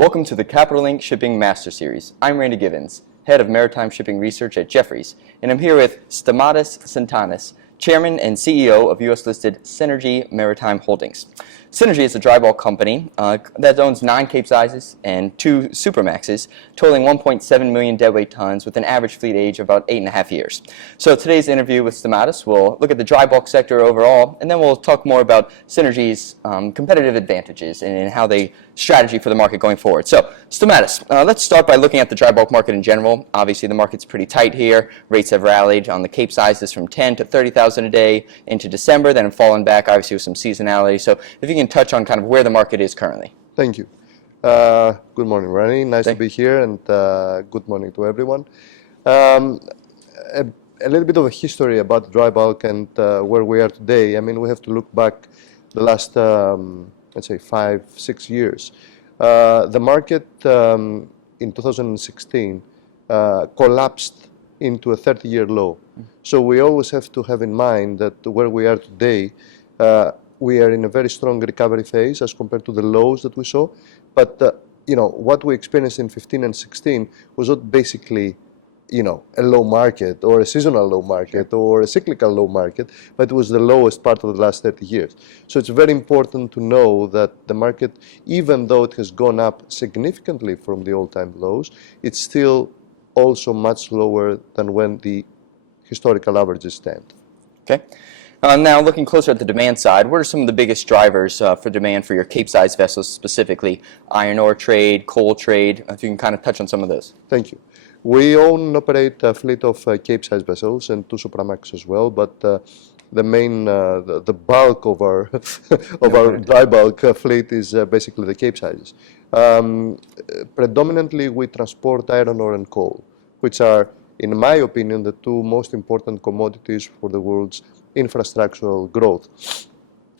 Welcome to the Capital Link Shipping Master Series. I'm Randy Giveans, Head of Maritime Shipping Research at Jefferies, and I'm here with Stamatis Tsantanis, Chairman and CEO of U.S.-listed Seanergy Maritime Holdings. Seanergy is a dry bulk company that owns 9 Capesizes and 2 Supramaxes, totaling 1.7 million deadweight tons with an average fleet age of about 8.5 years. So today's interview with Stamatis will look at the dry bulk sector overall, and then we'll talk more about Seanergy's competitive advantages and how they strategy for the market going forward. So, Stamatis, let's start by looking at the dry bulk market in general. Obviously, the market's pretty tight here. Rates have rallied on the Capesizes from 10 to 30,000 a day into December, then have fallen back, obviously, with some seasonality. So, if you can touch on kind of where the market is currently. Thank you. Good morning, Rani. Nice to be here, and good morning to everyone. A little bit of a history about dry bulk and where we are today. I mean, we have to look back the last let's say 5-6 years. The market in 2016 collapsed into a 30-year low. So we always have to have in mind that where we are today, we are in a very strong recovery phase as compared to the lows that we saw. But you know, what we experienced in 15 and 16 was not basically, you know, a low market or a seasonal low market or a cyclical low market, but it was the lowest part of the last 30 years. So it's very important to know that the market, even though it has gone up significantly from the all-time lows, it's still also much lower than when the historical averages stand. Okay. Now, looking closer at the demand side, what are some of the biggest drivers for demand for your Capesize vessels, specifically iron ore trade, coal trade? If you can kind of touch on some of those. Thank you. We own and operate a fleet of Capesize vessels and 2 Supramax as well, but the main, the bulk of our of our dry bulk fleet is basically the Capesizes. Predominantly, we transport iron ore and coal, which are, in my opinion, the 2 most important commodities for the world's infrastructural growth.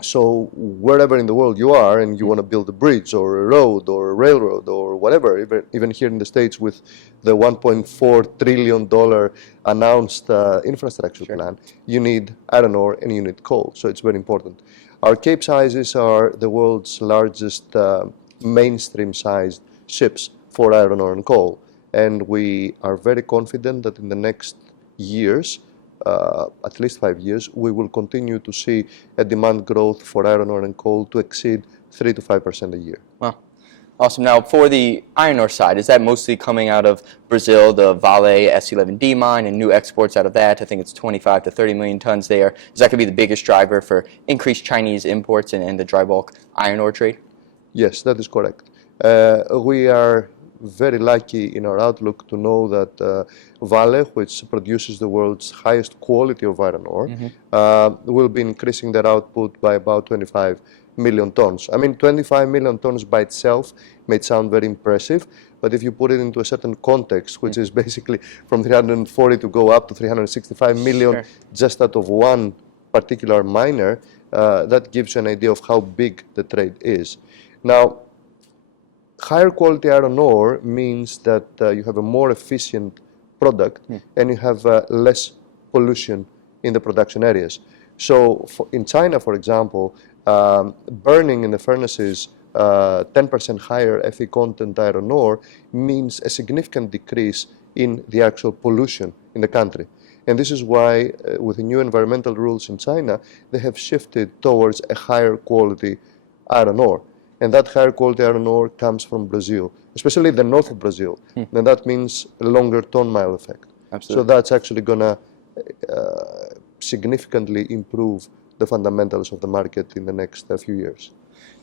So wherever in the world you are and you want to build a bridge or a road or a railroad or whatever, even here in the States with the $1.4 trillion announced infrastructure plan, you need iron ore and you need coal. So it's very important. Our Capesizes are the world's largest mainstream sized ships for iron ore and coal. And we are very confident that in the next years, at least 5 years, we will continue to see a demand growth for iron ore and coal to exceed 3 to 5% a year. Wow. Awesome. Now, for the iron ore side, is that mostly coming out of Brazil, the Vale S11D mine, and new exports out of that? I think it's 25 to 30 million tons there. Is that going to be the biggest driver for increased Chinese imports and the dry bulk iron ore trade? Yes, that is correct. We are very lucky in our outlook to know that Vale, which produces the world's highest quality of iron ore, will be increasing their output by about 25 million tons. I mean, 25 million tons by itself may sound very impressive, but if you put it into a certain context, which is basically from 340 to go up to 365 million just out of one particular miner, that gives you an idea of how big the trade is. Now, higher quality iron ore means that you have a more efficient product and you have less pollution in the production areas. So in China, for example, burning in the furnaces 10% higher Fe content iron ore means a significant decrease in the actual pollution in the country. And this is why, with the new environmental rules in China, they have shifted towards a higher quality iron ore. And that higher quality iron ore comes from Brazil, especially the north of Brazil. And that means a longer ton-mile effect. Absolutely. So that's actually going to significantly improve the fundamentals of the market in the next few years.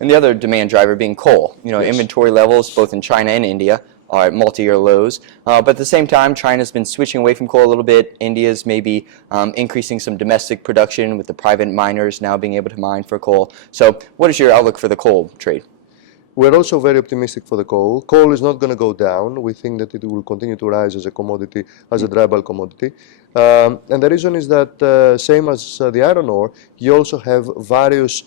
And the other demand driver being coal. You know, inventory levels both in China and India are at multi-year lows. But at the same time, China's been switching away from coal a little bit. India's maybe increasing some domestic production with the private miners now being able to mine for coal. So what is your outlook for the coal trade? We're also very optimistic for the coal. Coal is not going to go down. We think that it will continue to rise as a commodity, as a dry bulk commodity. And the reason is that same as the iron ore, you also have various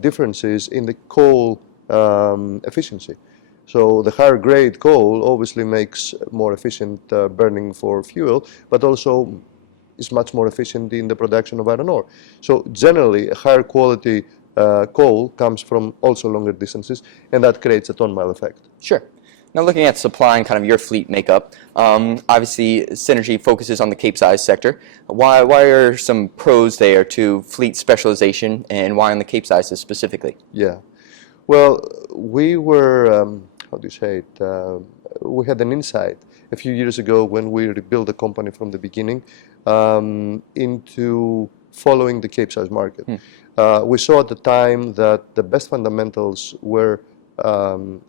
differences in the coal efficiency. So the higher grade coal obviously makes more efficient burning for fuel, but also is much more efficient in the production of iron ore. So generally, a higher quality coal comes from also longer distances, and that creates a ton-mile effect. Sure. Now looking at supply and kind of your fleet makeup, obviously Seanergy focuses on the Capesize sector. Why are some pros there to fleet specialization, and why on the Capesizes specifically? Yeah. Well, we were, how do you say it, we had an insight a few years ago when we rebuilt the company from the beginning into following the Capesize market. We saw at the time that the best fundamentals were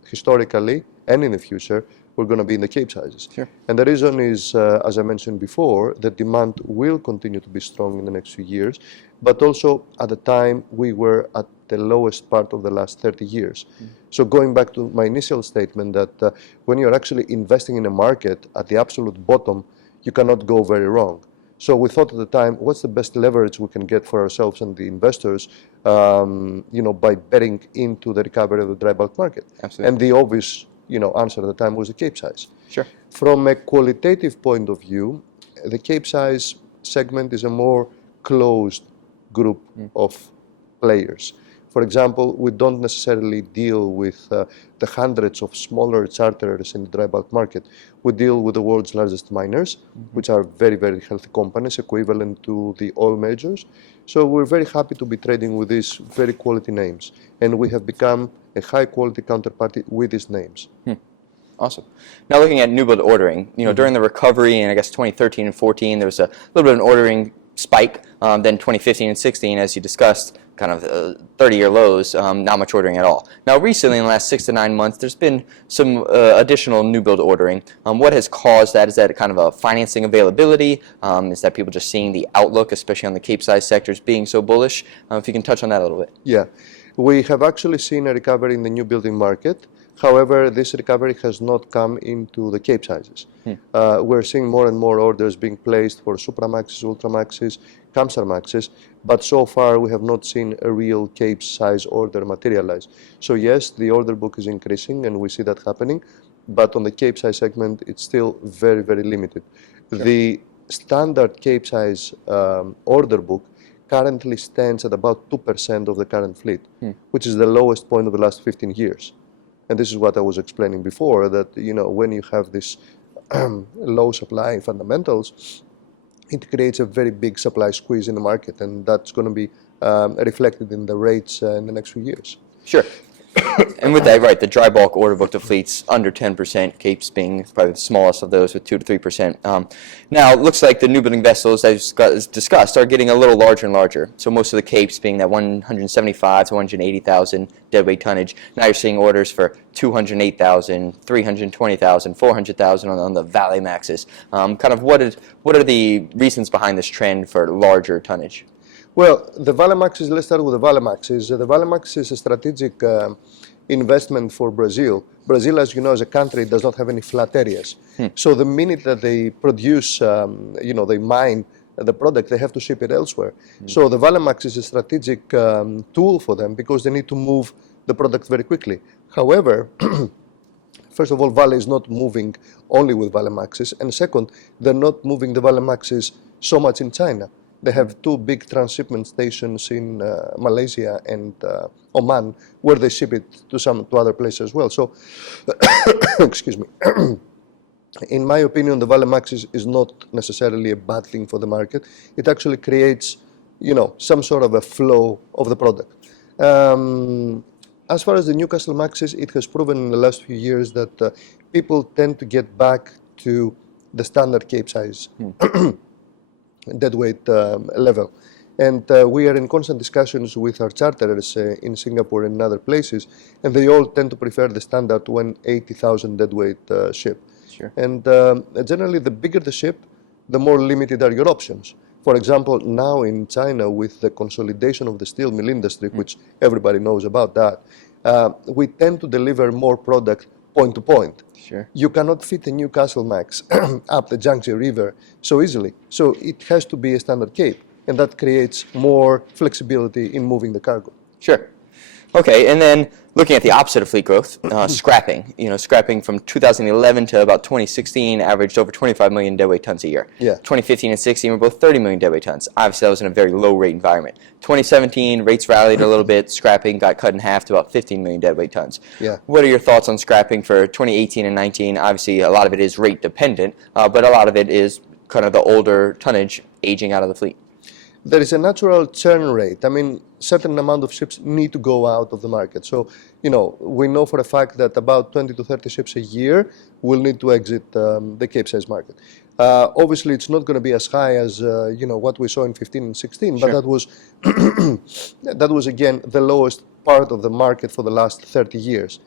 historically and in the future we're going to be in the Capesizes. Sure. And the reason is, as I mentioned before, the demand will continue to be strong in the next few years, but also at the time we were at the lowest part of the last 30 years. So going back to my initial statement that when you're actually investing in a market at the absolute bottom, you cannot go very wrong. So we thought at the time, what's the best leverage we can get for ourselves and the investors, by betting into the recovery of the dry bulk market? Absolutely. And the obvious, answer at the time was the Capesize. Sure. From a qualitative point of view, the Capesize segment is a more closed group of players. For example, we don't necessarily deal with the hundreds of smaller charterers in the dry bulk market. We deal with the world's largest miners, which are very, very healthy companies, equivalent to the oil majors. So we're very happy to be trading with these very quality names. And we have become a high quality counterparty with these names. Awesome. Now looking at newbuild ordering, during the recovery in, I guess, 2013 and 14, there was a little bit of an ordering spike. Then 2015 and 16, as you discussed, kind of 30-year lows, not much ordering at all. Now recently, in the last 6 to 9 months, there's been some additional new build ordering. What has caused that? Is that kind of a financing availability? Is that people just seeing the outlook, especially on the Capesize sectors, being so bullish? If you can touch on that a little bit. Yeah, we have actually seen a recovery in the new building market. However, this recovery has not come into the Capesizes. We're seeing more and more orders being placed for Supramaxes, Ultramaxes, Kamsarmaxes, but so far we have not seen a real Capesize order materialize. So yes, the order book is increasing and we see that happening, but on the Capesize segment it's still very, very limited. Sure. The standard Capesize order book currently stands at about 2% of the current fleet, which is the lowest point of the last 15 years. And this is what I was explaining before, that when you have this low supply fundamentals, it creates a very big supply squeeze in the market, and that's going to be reflected in the rates in the next few years. Sure. And with that, right, the dry bulk order book to fleets under 10%, Capes being probably the smallest of those with 2 to 3%. Now, it looks like the newbuilding vessels, as discussed, are getting a little larger and larger. So most of the Capes being that 175 to 180,000 deadweight tonnage. Now you're seeing orders for 208,000, 320,000, 400,000 on the Vale Maxes. Kind of what are the reasons behind this trend for larger tonnage? Well, the Vale Maxes, let's start with the Vale Maxes. The Vale Maxes is a strategic investment for Brazil. Brazil, as you know, as a country, does not have any flat areas. So the minute that they produce, they mine the product, they have to ship it elsewhere. So the Vale Max is a strategic tool for them because they need to move the product very quickly. However, first of all, Vale is not moving only with Vale Maxes, and second, they're not moving the Vale Maxes so much in China. They have 2 big transshipment stations in Malaysia and Oman, where they ship it to other places as well. So, excuse me. In my opinion, the Vale Maxes is not necessarily a bad thing for the market. It actually creates, some sort of a flow of the product. As far as the Newcastle Maxes, it has proven in the last few years that people tend to get back to the standard Capesize deadweight level. And we are in constant discussions with our charterers in Singapore and in other places, and they all tend to prefer the standard 180,000 deadweight ship. Sure. And generally, the bigger the ship, the more limited are your options. For example, now in China, with the consolidation of the steel mill industry, which everybody knows about that, we tend to deliver more product point to point. Sure. You cannot fit a Newcastle Max up the Yangtze River so easily. So it has to be a standard Cape, and that creates more flexibility in moving the cargo. Sure. Okay, and then looking at the opposite of fleet growth, scrapping. Scrapping from 2011 to about 2016 averaged over 25 million deadweight tons a year. Yeah. 2015 and 16 were both 30 million deadweight tons. Obviously, that was in a very low rate environment. 2017, rates rallied a little bit. Scrapping got cut in half to about 15 million deadweight tons. Yeah. What are your thoughts on scrapping for 2018 and 19? Obviously, a lot of it is rate dependent, but a lot of it is kind of the older tonnage aging out of the fleet. There is a natural churn rate. I mean, certain amount of ships need to go out of the market. So, we know for a fact that about 20 to 30 ships a year will need to exit the Capesize market. Obviously, it's not going to be as high as what we saw in 15 and 16, Sure. but that was that was again the lowest part of the market for the last 30 years.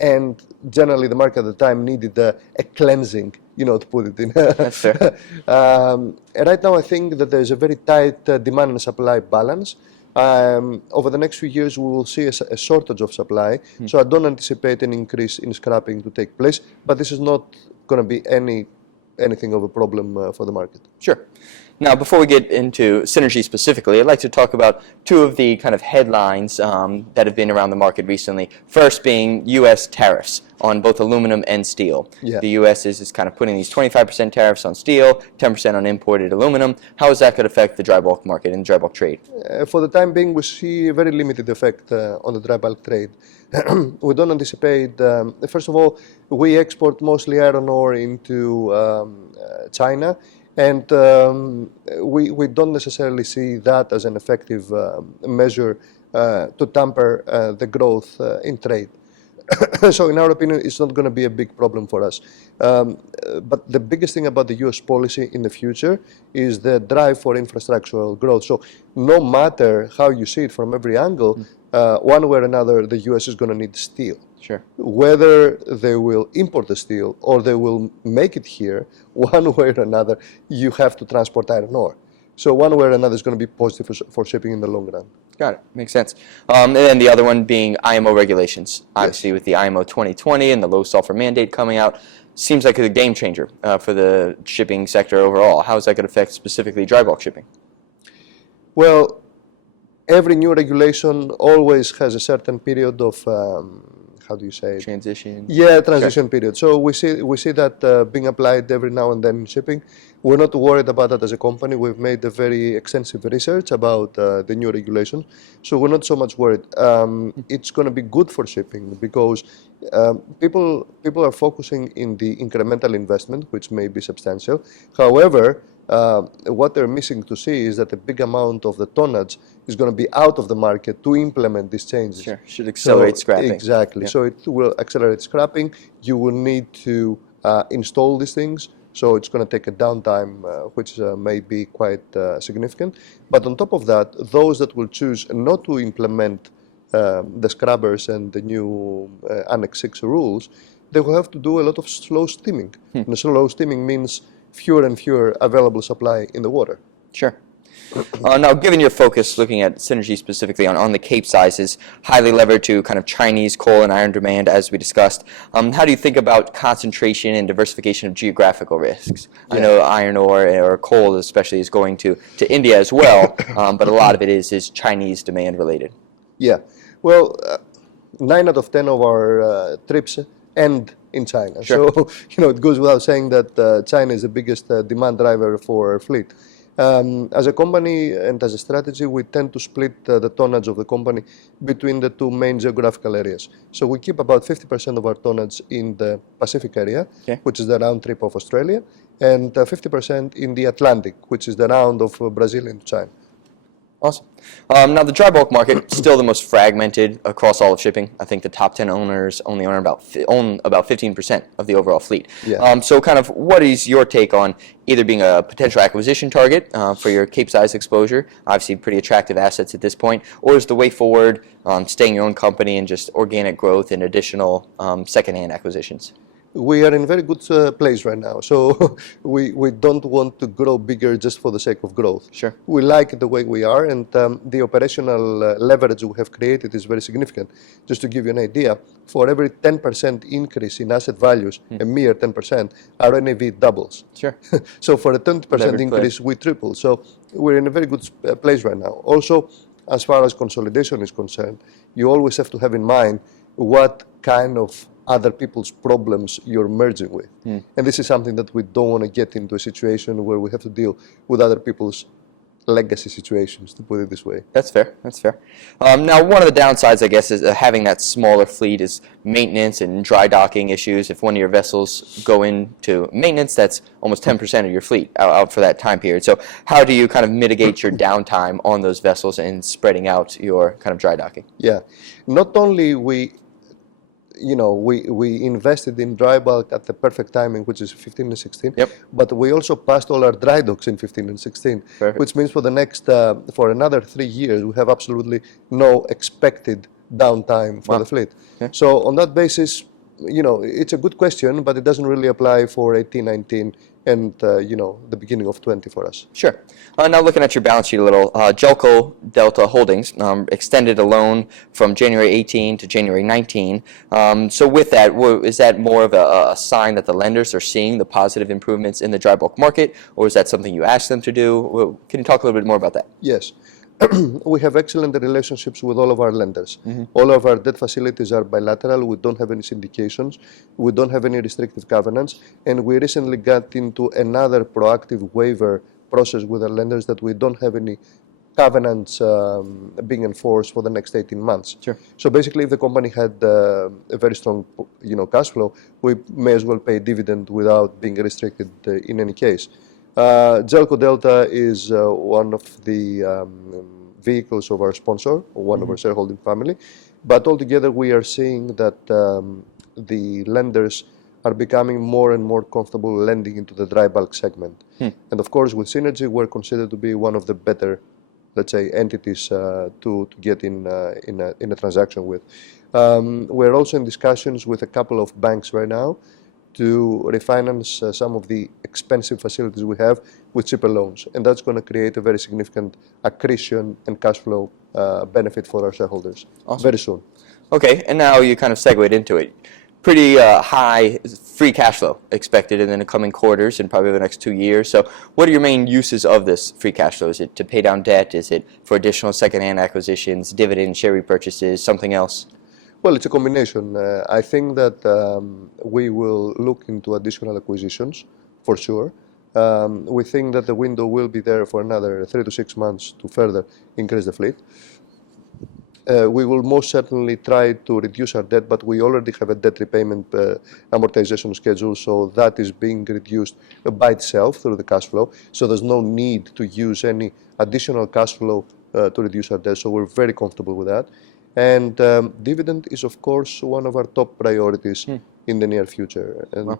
And generally, the market at the time needed a cleansing, to put it in. That's fair. Right now, I think that there's a very tight demand and supply balance. Over the next few years, we will see a shortage of supply. So I don't anticipate an increase in scrapping to take place. But this is not going to be anything of a problem for the market. Sure. Now, before we get into Seanergy specifically, I'd like to talk about two of the kind of headlines that have been around the market recently. First being U.S. tariffs on both aluminum and steel. Yeah. The U.S. is kind of putting these 25% tariffs on steel, 10% on imported aluminum. How is that going to affect the dry bulk market and the dry bulk trade? For the time being, we see a very limited effect on the dry bulk trade. We don't anticipate, first of all, we export mostly iron ore into China, and we don't necessarily see that as an effective measure to tamper the growth in trade. So in our opinion, it's not going to be a big problem for us. But the biggest thing about the U.S. policy in the future is the drive for infrastructural growth. So no matter how you see it from every angle, one way or another, the U.S. is going to need steel. Sure. Whether they will import the steel or they will make it here, one way or another, you have to transport iron ore. So one way or another is going to be positive for shipping in the long run. Got it. Makes sense. And then the other one being IMO regulations. Obviously, yes, with the IMO 2020 and the low sulfur mandate coming out, seems like a game changer for the shipping sector overall. How is that going to affect specifically dry bulk shipping? Well, every new regulation always has a certain period of how do you say it? Transition. Yeah, transition period. So we see that being applied every now and then in shipping. We're not worried about that as a company. We've made a very extensive research about the new regulation, so we're not so much worried. It's going to be good for shipping because people are focusing in the incremental investment, which may be substantial. However, what they're missing to see is that a big amount of the tonnage is going to be out of the market to implement these changes. Sure, should accelerate scrapping. Exactly. Yeah. So it will accelerate scrapping. You will need to install these things. So it's going to take a downtime, which may be quite significant. But on top of that, those that will choose not to implement the scrubbers and the new Annex 6 rules, they will have to do a lot of slow steaming. And slow steaming means fewer and fewer available supply in the water. Sure. Now, given your focus looking at Seanergy specifically on the Capesizes, highly levered to kind of Chinese coal and iron demand, as we discussed, how do you think about concentration and diversification of geographical risks? Yeah. I know iron ore or coal especially is going to India as well, but a lot of it is Chinese demand related. Yeah. Well, 9 out of 10 of our trips end in China. Sure. So, it goes without saying that China is the biggest demand driver for our fleet. As a company and as a strategy, we tend to split the tonnage of the company between the two main geographical areas. So we keep about 50% of our tonnage in the Pacific area, okay, which is the round trip of Australia, and 50% in the Atlantic, which is the round of Brazil and China. Awesome. Now, the dry bulk market is still the most fragmented across all of shipping. I think the top 10 owners only own about 15% of the overall fleet. Yeah. So kind of what is your take on either being a potential acquisition target for your Capesize exposure, obviously pretty attractive assets at this point, or is the way forward staying your own company and just organic growth and additional secondhand acquisitions? We are in a very good place right now, so we don't want to grow bigger just for the sake of growth. Sure. We like it the way we are, and the operational leverage we have created is very significant. Just to give you an idea, for every 10% increase in asset values, a mere 10%, our NAV doubles. Sure. So for a 20% increase, we triple. So we're in a very good place right now. Also, as far as consolidation is concerned, you always have to have in mind what kind of other people's problems you're merging with. And this is something that we don't want to get into a situation where we have to deal with other people's legacy situations, to put it this way. That's fair. That's fair. Now, one of the downsides, I guess, is having that smaller fleet is maintenance and dry docking issues. If one of your vessels go into maintenance, that's almost 10% of your fleet out for that time period. So how do you kind of mitigate your downtime on those vessels and spreading out your kind of dry docking? Yeah, not only we invested in dry bulk at the perfect timing, which is 15 and 16. Yep. But we also passed all our dry docks in 15 and 16, Perfect. which means for another 3 years, we have absolutely no expected downtime for the fleet. Okay. So on that basis, it's a good question, but it doesn't really apply for 18, 19, and the beginning of 20 for us. Sure. Now looking at your balance sheet a little, Jelco Delta Holdings extended a loan from January 18 to January 19. So with that, is that more of a sign that the lenders are seeing the positive improvements in the dry bulk market, or is that something you asked them to do? Can you talk a little bit more about that? Yes. We have excellent relationships with all of our lenders. All of our debt facilities are bilateral. We don't have any syndications. We don't have any restrictive covenants. And we recently got into another proactive waiver process with our lenders that we don't have any covenants being enforced for the next 18 months. Sure. So basically, if the company had a very strong cash flow, we may as well pay dividend without being restricted in any case. Jelco Delta is one of the vehicles of our sponsor, or one of our shareholding family. But altogether, we are seeing that the lenders are becoming more and more comfortable lending into the dry bulk segment. And of course, with Seanergy, we're considered to be one of the better, let's say, entities to get in a transaction with. We're also in discussions with a couple of banks right now to refinance some of the expensive facilities we have with cheaper loans. And that's going to create a very significant accretion and cash flow benefit for our shareholders very soon. Okay, and now you kind of segued into it. Pretty high free cash flow expected in the coming quarters and probably the next 2 years. So what are your main uses of this free cash flow? Is it to pay down debt? Is it for additional secondhand acquisitions, dividends, share repurchases, something else? Well, it's a combination. I think that we will look into additional acquisitions for sure. We think that the window will be there for another 3 to 6 months to further increase the fleet. We will most certainly try to reduce our debt, but we already have a debt repayment amortization schedule, so that is being reduced by itself through the cash flow. So there's no need to use any additional cash flow to reduce our debt, so we're very comfortable with that. And dividend is, of course, one of our top priorities in the near future. And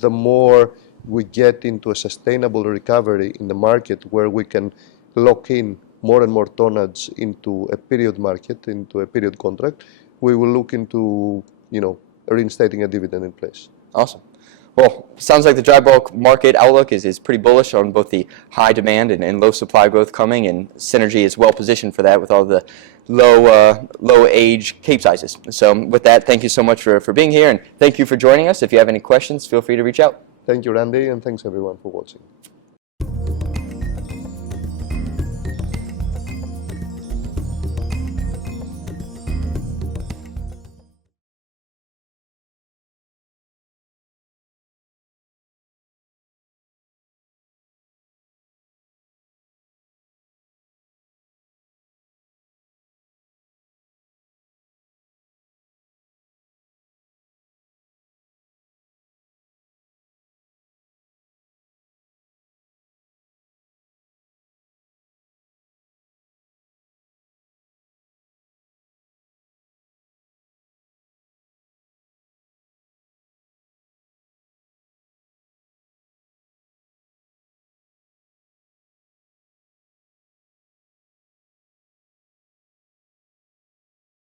the more we get into a sustainable recovery in the market where we can lock in more and more tonnage into a period market, into a period contract, we will look into, reinstating a dividend in place. Awesome. Well, sounds like the dry bulk market outlook is pretty bullish on both the high demand and low supply growth coming, and Seanergy is well positioned for that with all the low age Capesizes. So with that, thank you so much for being here, and thank you for joining us. If you have any questions, feel free to reach out. Thank you, Randy, and thanks everyone for watching.